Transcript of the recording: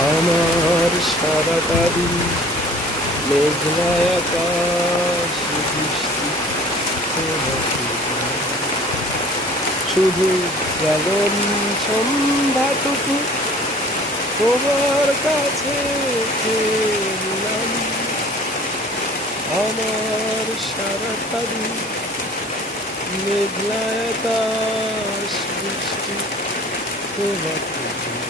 আমার সারাটা দিন মেঘলা আকাশ বৃষ্টি শুধু যেমন সন্ধ্যাটুকু তোমার কাছে চেলাম আমার সারাটা দিন মেঘলা আকাশ বৃষ্টি তোমাকে